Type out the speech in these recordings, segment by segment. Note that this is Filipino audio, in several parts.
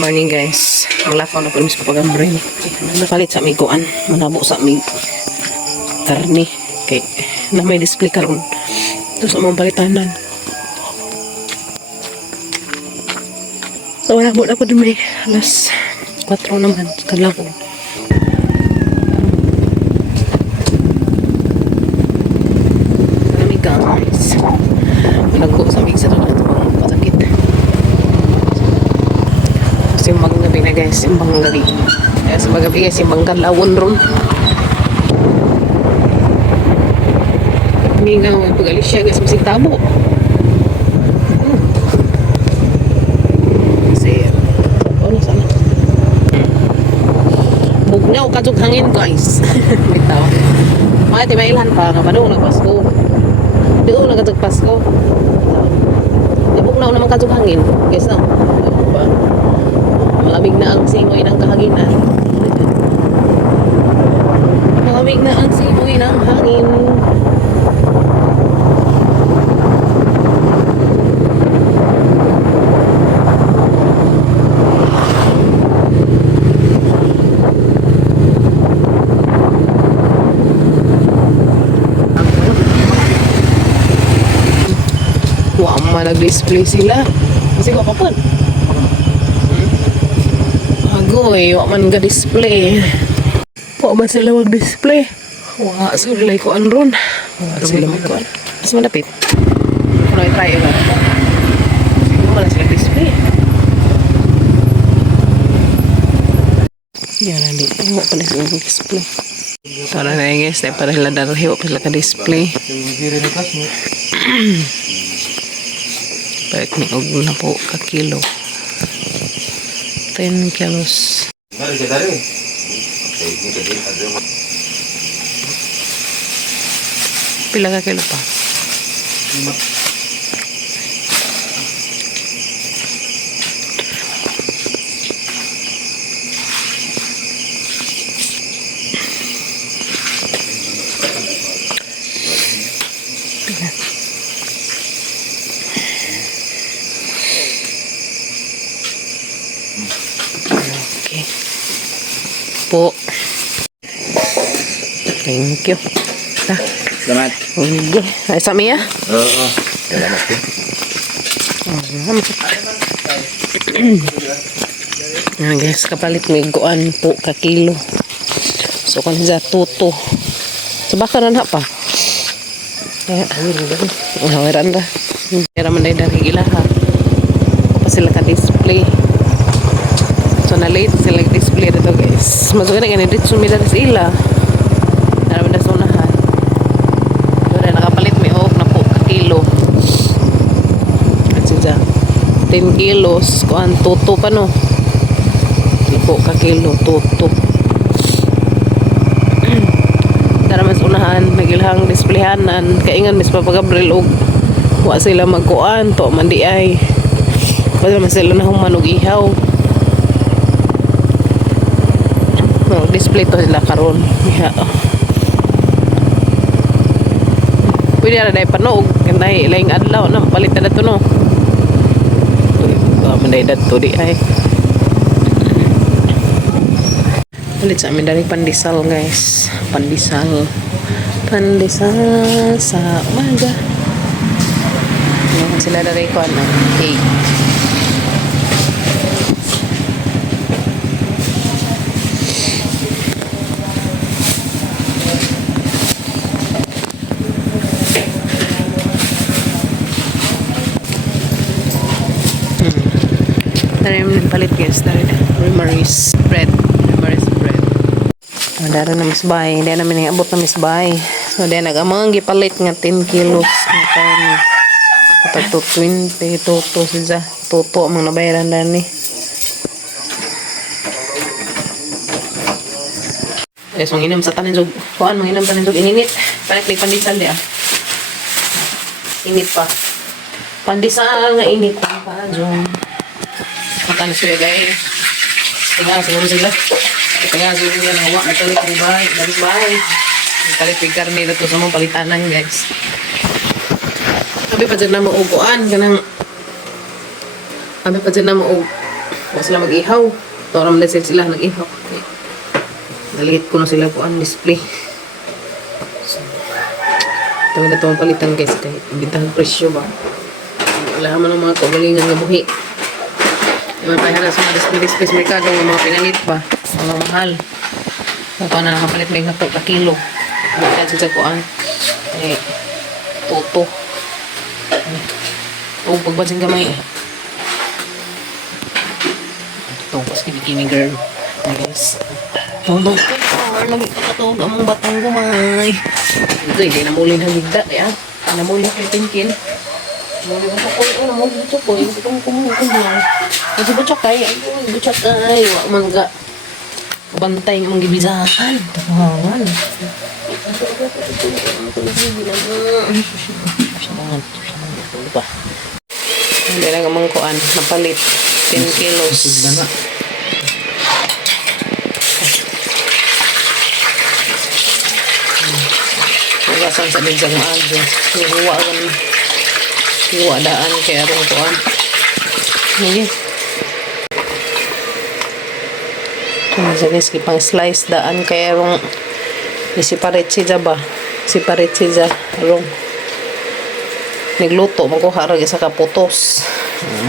Morning guys. Maglakaw na po sa pag-ambre. Napalit sa amiguan. Manabo sa amig karne. Kay na may display karon. Ito sa mga palitanan. So wala po din may alas 4 naman. Kalako. Marami guys. Nagko sa amig sa doon. Pasakit. Simbang gabi na guys, simbang gabi. Kaya sa gabi guys, simbang kalawon ron. Hindi nga pag-alis siya guys, masing tabo. Kasi, ano sana? Bugnaw, katsog hangin guys. Bitaw. Mga timailan pa, kapano nagpasko. Doon nagkatsog Pasko. Bugnaw naman katsog hangin. Guys no? Malamig na ang singoy ng kahaginan. Malamig na ang singoy ng hangin. Wama nag-display sila. Kasi ko kapon. Agoy, wak man nga display. Wak man sila mag-display. Wak sila ko anron. Wak sila mag-kuan. Mas malapit. Kung na-try ba? Hindi mo na sila display. Yan na di. Wak pa na sila mag-display. Tara na yung guys. Para sila darahi. Wak pa sila ka-display. Balik ni og na po ka kilo. 10 kilos. Pila ka kilo pa? 5. Okay. Po. Thank you. Salamat. Ay, sa miya? Oo. Salamat po. Yan guys, kapalit may guan po ka kilo. So, kung sa tuto. So, baka na pa. Kaya, hawiran ra. Kaya man dahil dari ilaha. Pa sila ka-display. So, na-late sila display dito guys. Masukin na ganit sumida sa ila. Naramid na sunahan. So, na nakapalit may hawak na po ka kilo. At siya 10 kilos. Kuan, tuto pa no. Po ka kilo, tuto. Naramid sunahan. Nagilhang displayhanan. Kaingan mis papagabril og wa sila magkuan. To, mandi ay. Pwede naman sila na humanog ihaw. Display to sila karon. Yeah. Pwede na dahil panog. Kanday ilang adlaw na palitan na to no. Manday dato di ay. Palit sa amin dari pandesal guys. Pandesal. Pandesal sa umaga. Yan sila dari ko ano. Cake. Tara yung palit guys. Mary's bread. Mary's bread. Dara na misbay. Hindi namin abot na misbay. So, di nagamang gipalit nga 10 kilos. Ito 20. Toto siya. Toto ang mga nabayaran na ni. Yes, manginam sa tanin jog. Kuan, manginam tanin jog. Ininit. Palit may pandesal di ah. Init pa. Pandesal nga init pa. Jom. Makan siya guys. Tingnan siguro sila. Tingnan siguro sila ng wak. Natalit ng bahay. Dalit bahay. Natalit ng karne na ito sa mga palitanan guys. Sabi pa dyan na mauguan. Kanang sabi pa dyan na Huwag sila mag-ihaw. Toram na sila nag-ihaw. Okay. Naligit ko na sila po ang display. So, ito na ito ang palitan guys. Kaya ibintang presyo ba? Wala naman ang mga kaugalingan nga buhi. May pahala sa mga display sa merkado ng mga pinalit pa. Mga mahal. Ito na nakapalit may nato ka kilo. Bakit sa kuan? Eh, toto. O, pagbansing gamay eh. Ito, pas kibikini girl. Guys. Tundog ko. Lagi ka katog among batang gumay. Ito, hindi namuli ng higda. Kaya, namuli kay Pinkin. Namuli ba ko? Namuli ba ko? Hindi ko kumuhin lang. Kasi ba tsakay? Ay, ba tsakay? Wala man ka. Bantay mong gibizahan. Tawawan. Hindi na gamang kuan. Napalit. 10 kilos. Nagasan sa binsang maaga. Hiwa kan. Hiwa daan kaya arong kuan. Hindi. Sa guys, pang slice daan kaya arong isiparit siya ba? Siparit siya arong nagluto. Magkuha rin sa kaputos.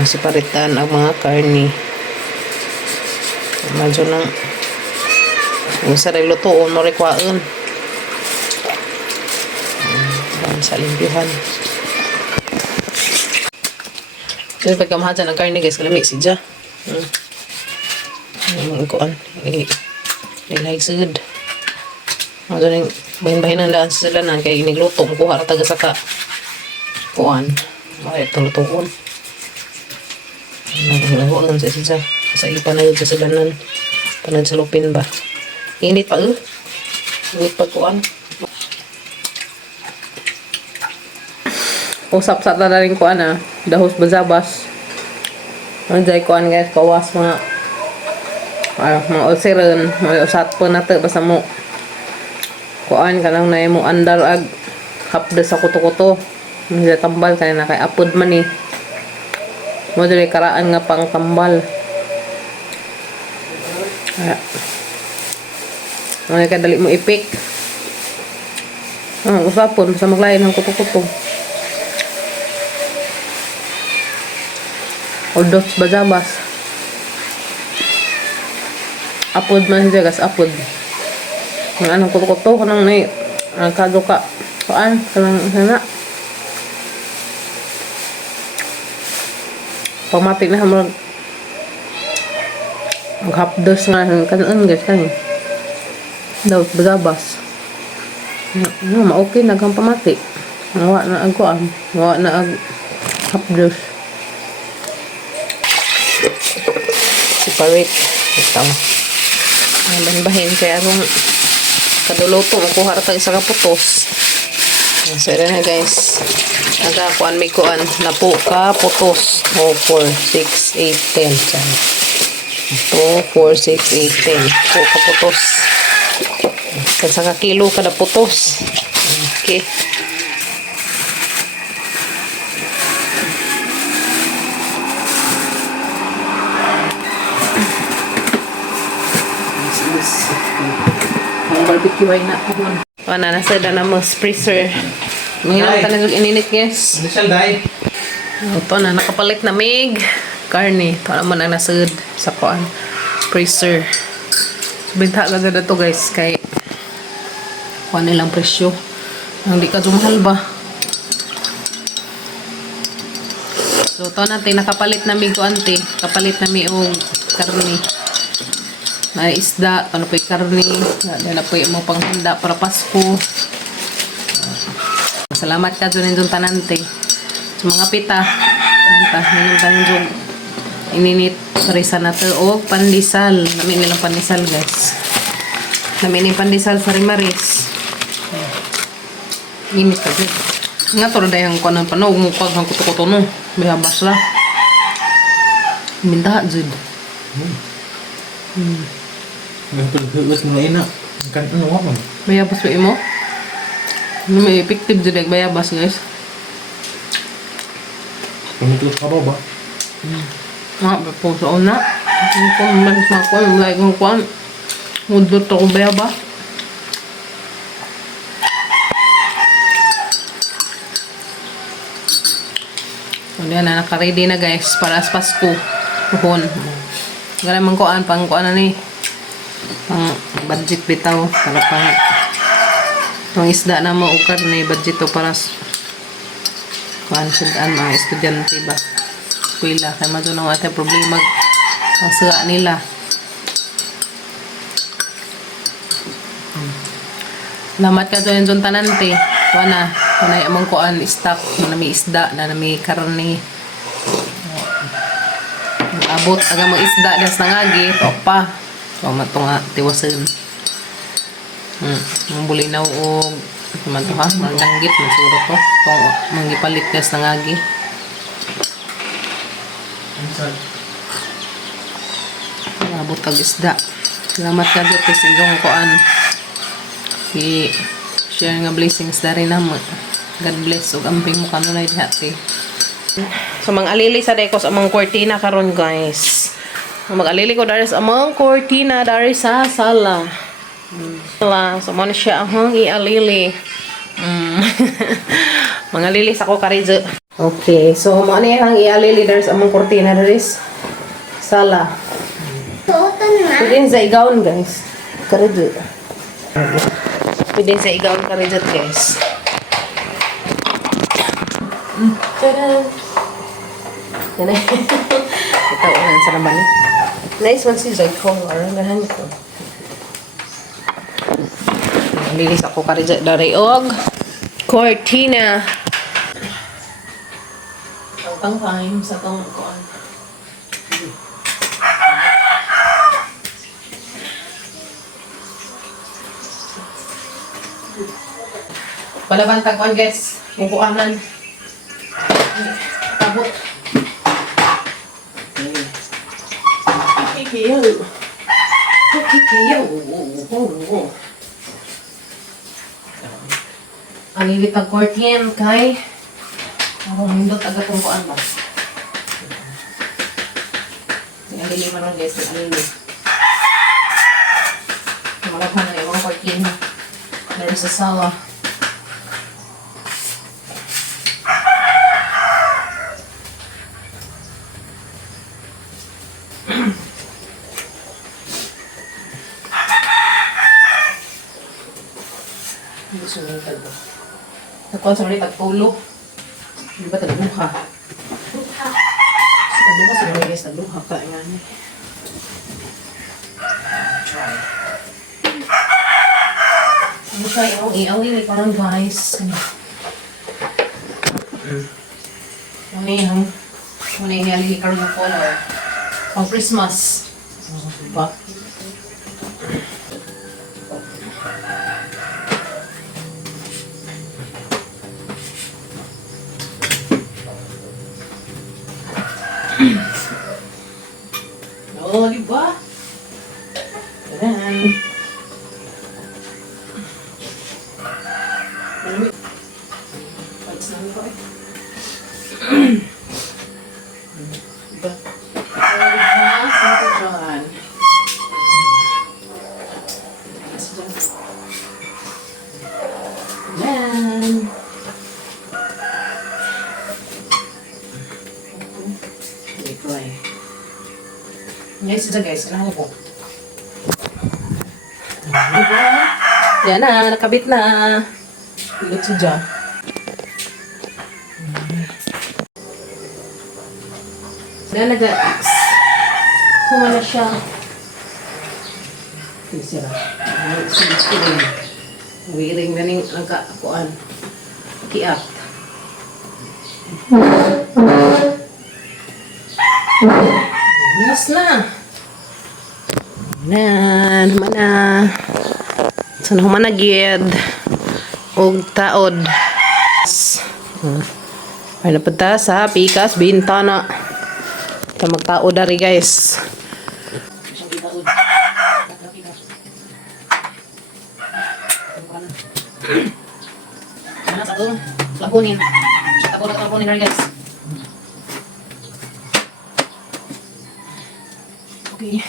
Siparitan ang mga karni. Medyo nang isa rin lutoon mo rekwaan. Sa limpihan. So, pagkamahal sa ng karne guys, kalamig siya. Kuan. Like good. Medyo nang bahin-bahin ang daan sa silanan kaya inigluto. Magkuha rin taga sa ka. Kuan. Ay, itong lutoon. Naglahuan sa siya. Sa ipanayod sa silanan. Panad sa lupin ba? Init pa Init pa kuan. Usap sa na rin kuan dahos bazabas. Anjay kuan guys, kawas mga ulceron, mga usat po nato basta mo kuan kanang na mo andar ag hapda sa kuto-kuto. Hindi tambal kaya na kay apod man eh. Mo dili karaan nga pang tambal. Ay kadali mo ipik. Usapon sa maglain ng kuto-kuto. Odos bazabas. Apod man siya gas apod. Ang anong kuto-kuto kanang may kado ka. Kuan kanang sana. Pamatik na hamag maghapdos nga kanon guys kani. Daw bazabas. Okay naghang pamatik. Nawa na ang kuan. Nawa na ang hapdos. Separate ito bahin kaya arong kaduluto makuha rin tayo sa kaputos. So yun na guys, nagakuan may kuan na po kaputos. 4, 6, 8, 10 2, 4, 6, 8, 10 po kaputos sa kakilo kada putos. Okay. Barbecue ay na ako. Wala na sa na mo freezer. Mga tanong ininit guys. Initial die. Ito na nakapalit na mig karne. Ito naman ang nasud sa kuan freezer. Binta ka na to guys kay kuan nilang presyo. Hindi ka mahal ba? So ito natin nakapalit na mig kuan te. Kapalit na mi og karne. Na isda, ano po yung karne, na po yung mga panghanda para Pasko. Salamat ka dyan yung tanante. Sa mga pita, yung tanong ininit parisa na to. O, pandesal. Namin nilang pandesal, guys. Namin yung pandesal sa Rimaris. Init ka dyan. Nga to, dahil ko ng panog, mukag ng kuto-kuto no. Mayabas la. Minta dyan. Nagpaghugas mo ina. Kan ano ako? Bayabas mo imo? May effective dyan bayabas guys. Pamitos ka ba ba? Po sa una. Hindi ko man makuha. Wala akong kuha. Mudot ako ba? So, yan na. Naka-ready na guys. Para sa Pasko. Tuhon. Ganun man kuhaan. Pang kuhaan na ni. Pang budget bitaw. Para pang pang isda na mo. Ukar na budget to para kuhaan sildaan mga estudyante ba. Kuila. Kaya madunong ate problema. Ang sira nila. Lamat ka dyan dyan tanante. Kuha na. Kunay among kuan stock. Na may isda. Na may karne. Abot. Aga mo isda. Das nangagi. Tok pa. So matunga. Tiwasan. Ang bulinaw o man to ha. Mandanggit. Masuro ko. Kung manggipalit das nangagi. Abot ang isda. Salamat ka dyan. Kasi yung kuan. Share nga blessings dari na mo. God bless ug amping mo kanunay dihati. So mag-alili sa day ko sa among cortina karon guys. Mag-alili ko dari sa among cortina dari sa sala. Sala, so mo na siya ang ialili. Mangalili sa ko karizo. Okay, so mo ani ang ialili dari sa among cortina dari sa sala. Pwede sa igawon guys. Karizo. Pwede sa igawon karizot guys. Tada! Yan ay. Ito, ulan sa naman eh. Nice one si Zoy color. Nahan ko. Lilis ako karizot dari og cortina. Ang time sa tong kuan. Palabantag ko guys. Mukuanan. Tabot. Kikiyo. Kikiyo. Ang ilit ang cortin kay ang hindot agad kung kuan ba. Ang lili maron guys. Ang lili. Malaghan na yung mga cortin. Dari sa sala. Gusto mo yung tagpo. Nagkuhan sa mga tagpulo. Hindi ba tagluha? Tagluha sa mga guys. Tagluha ka. Ayan. Ano siya yung i-awili parang guys. Ano yung i-alili ka rin ng color. Pang Christmas. Diba? Oh, diba? Ayan. Pagkas namin ko eh. Diba? Oh, diba? Saan ko dyan? Ayan. Dito eh. Yes, ito guys. Kailangan ko. Diba? Yan na. Nakabit na. Pilot siya dyan. Yan na guys. Kuma na siya. Ito siya. Wiring na ning kuan. Kiat. Nice na. Naman na. Sana humanagid. Og taod. Ay napunta sa Pikas Bintana. Kita magtaod dari guys. Ano sa ito? Lapunin. Lapunin dari guys. Okay.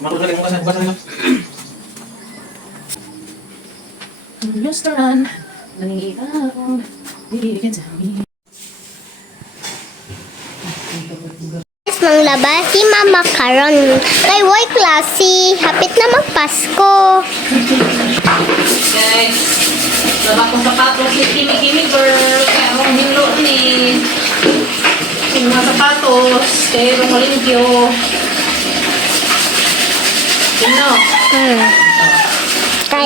Makul mo kasi basa nyo. Restaurant. Nangiilang. Bibigyan sa amin. Mang labas si Mama Karon. Kay Woy klase, hapit na magpasko. Guys, laba kong sapatos ni Kimi girl. Kaya akong hinlo ni. Yung mga sapatos. Kaya yung malimpyo. Sino? Kay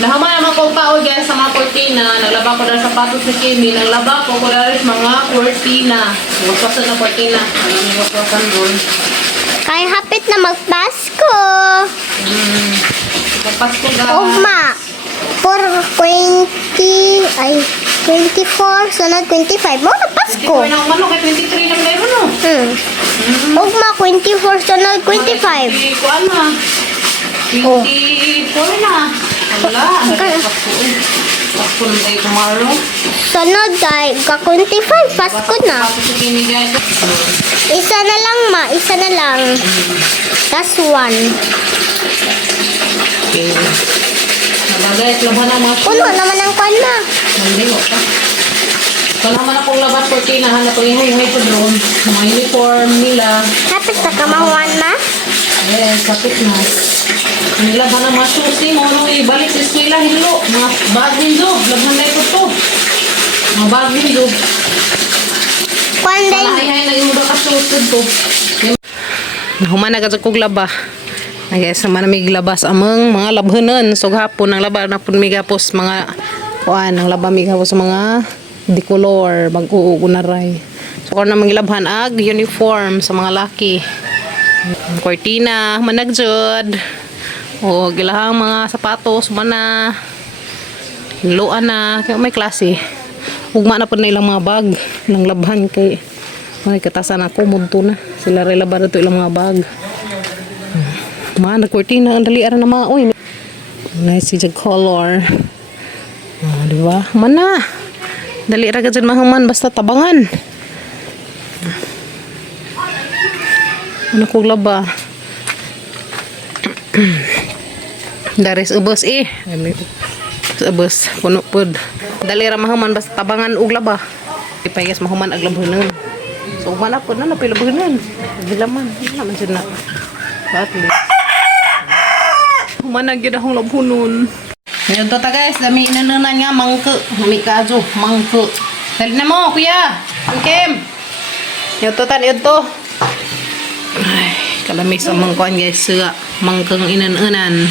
Nahaman naman ko pa guys sa mga kortina. Naglaba ko na sapatos ni Kimi. Naglaba ko na rin mga kortina. Wapasan na kortina. Alam niyo wapasan doon. kay hapit na magpasko. Papasko ga. Ugma. For 20 ay 24 sunod 25 mo na Pasko. Ko na umano kay 23 lang meron no. Ugma 24 sunod 25. Kuan na. 24 na. Wala. Okay. Pasko eh. Pasko na tayo tomorrow. Sunod kay ka 25 Pasko na. Pasko si Kimi guys. Isa na lang ma, isa na lang. That's one. Okay. Nabagay, laban na mga Puno naman ang kwan na. Hindi mo pa. Kung naman akong labas kortina, hanap ko yung hay ko doon. Mga uniform nila. Hapit na kamahuan ma. Yes, kapit na. Nilaban na mga shoes ni mo, nung ibalik sa eskwela, hilo. Mga bag hindo, laban na ito to. Mga bag hindo. Kwan day. Malahay-hay na yung ka shoes dito. Human na kog laba. Ay guys, naman may labas amang mga labhanan. So hapon ang laba na pun may gapos mga kuan, ang laba may gapos mga dikolor, bag-uug unaray. So kung naman gilabhan ag uniform sa mga laki. Cortina, managjod. O gilahang mga sapatos, mana. Luan na, kaya may klase. Ugma na po na ilang mga bag ng labhan kay ay katasan ako munto na. Sila rin laban ito ilang mga bag. Mga nagkortina ang dali na mga oy. Nice si jag color. Di ba? Mana. Dali ra gid mahuman basta tabangan. Ano kog laba? Daris ubos eh. Ubos puno pud. Dali ra mahuman basta tabangan og laba. Ipayas mahuman ag labhanon. So mana pud na napilabhanon. Dilaman, naman jud na. At least. Humanag yun akong labhunon. Ngayon to ta guys, dami inanunan nga mangke. Nami kajo, mangke. Dali na mo, kuya. Kim. Ngayon to ta, ngayon to. Ay, kalamis ang mangkuan guys. Mangkeng inanunan.